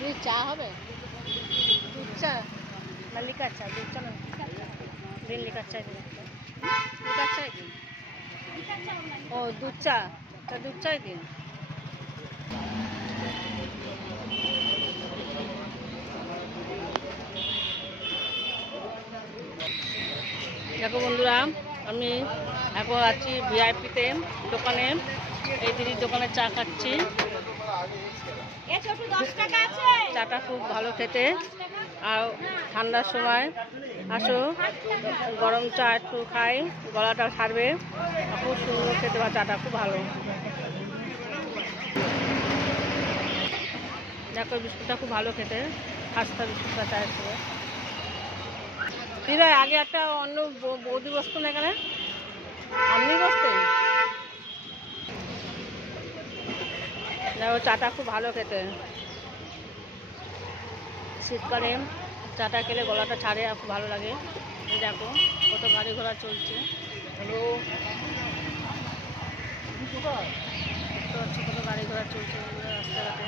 দুধ চা হবে? দুধ চা না লিকার চা? দুধ চা না দিন, লিকার চা দিন, লিকার চা দিন। ও দুধ চা, তা দুধ চাই দিন। দেখো বন্ধুরা, আমি এখন আছি ভিআইপিতে দোকানে, এই দিদির দোকানে চা খাচ্ছি। চাটা খুব ভালো খেতে, আর ঠান্ডার সময় আসো গরম চা একটু খাই, গলাটা ছাড়বে। খুব সুন্দর খেতে, বা চাটা খুব ভালো। দেখো বিস্কুটটা খুব ভালো খেতে, খাস্তা বিস্কুটটা চায়ের সাথে। দিদা আগে একটা অন্য বৌদি বসতো না এখানে, আপনি বসতেন? দেখো চাটা খুব ভালো খেতে, শীতকালে চাটা খেলে গলাটা ছাড়ে আর খুব ভালো লাগে। দেখো কত গাড়ি ঘোড়া চলছে। হ্যালো, কত গাড়ি ঘোড়া চলছে রাস্তাঘাটে।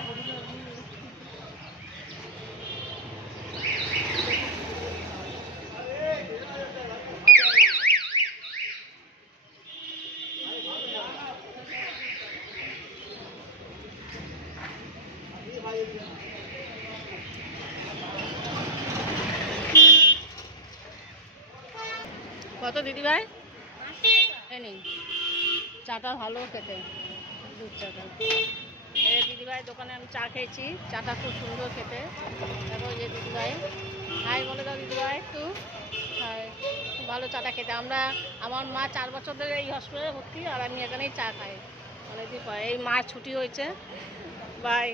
কত দিদি ভাই? এই চাটা ভালো খেতে, দুধ চাটা। এই দিদিভাই দোকানে আমি চা খেয়েছি, চাটা খুব সুন্দর খেতে। দেখো যে দিদিভাই, হাই বলে দাও দিদিভাই একটু। হাই, খুব ভালো চাটা খেতে। আমার মা 4 বছর ধরে এই হসপিটালে ভর্তি, আর আমি এখানেই চা খাই অনেকদিন পরে। এই মা ছুটি হয়েছে, বাই।